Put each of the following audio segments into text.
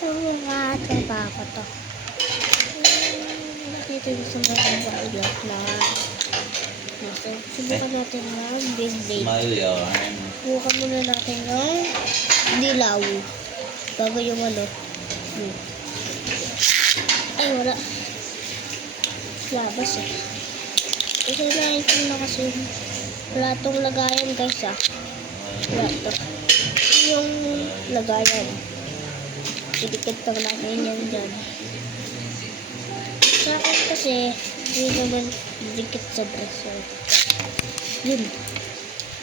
Ang mga trabaho to. Dito yung sa mga bailat na. So, subukan natin ng big bait. Smile yarn. Subukan muna natin ng dilaw. Bago yung ano. Ay, wala. Labas eh. Kasi nahin ko na kasi wala itong lagayan guys ah. Wala ito. Yung lagayan. Idikit lang natin yan dyan. Sa akin kasi hindi naman dikit sa braso. Yun.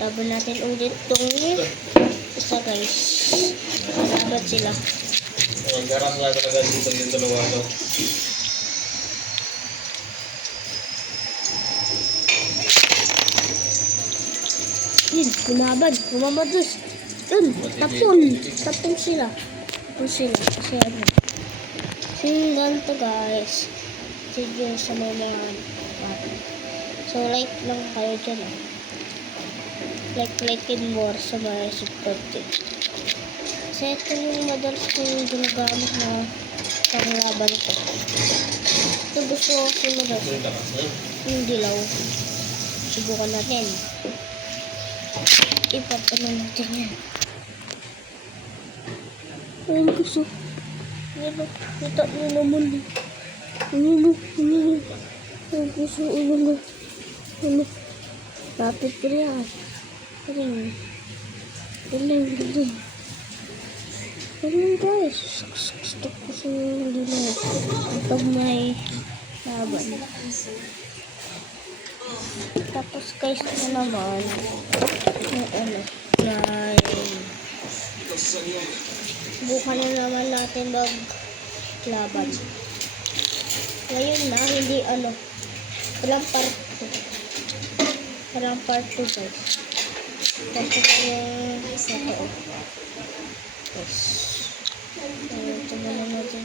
Laban natin ulit itong isa guys. Laban sila. Garang nga talaga dito yung dalawa to. Yun, kumabad. Kumabados. Yun, tapon. Tapon sila. Tapon sila. Kasi ano. Kasi ganito guys. Sige sa mga bata. So like lang kayo dyan ah. Like and more sa mga support din. Kasi ito yung madalas kong ginagamit na panglaban ko. Ito gusto ko sumunod. Yung dilaw. Subukan natin. Ipapano natin yan. Ayun gusto. Kita nyo naman. Ano. Ayun gusto. Ano. Lapit ko yan. Galing guys. Gusto ko sa dilaw. Kapag may laban. Tapos guys na naman. Bukan na naman natin maglaban. Ngayon na, hindi ano. Walang part 2. Walang part 2 guys. Kasi yung ito. Yes. Ito muna natin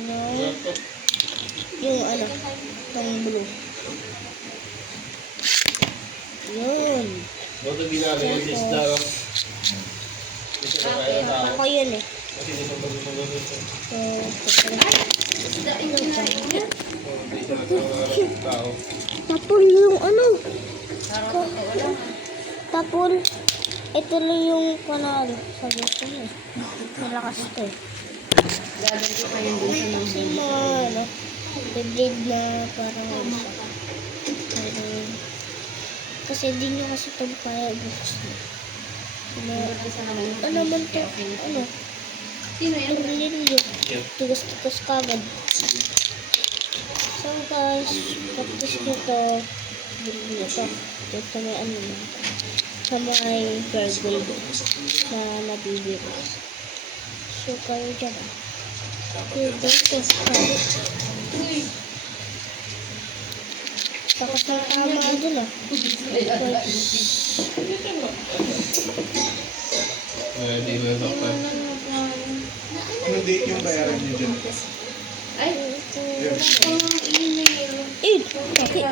yung ano, yung blue. Yun. Boto ginagawa yung isda ko. Ako yun eh. Tapon yung ano. Tapon. Ito lang yung kanal. Sabi ko eh. Malakas ito eh. Kasi mga ano. Bibig na parang kasi hindi nyo kasi ito kaya bukas na. Ano naman ito? Ano? Ang linyo. Tigas-tigas kagad. So guys, practice nyo ito. Ito may ano na. Sa mga gargle na nabibigas. So kayo dyan ah. Tigas-tigas kagad. Tapos na tama dun ah. Di ba ito pa? Ano date yung bayaran niyo dyan? Ay, ito. Eh, bakit?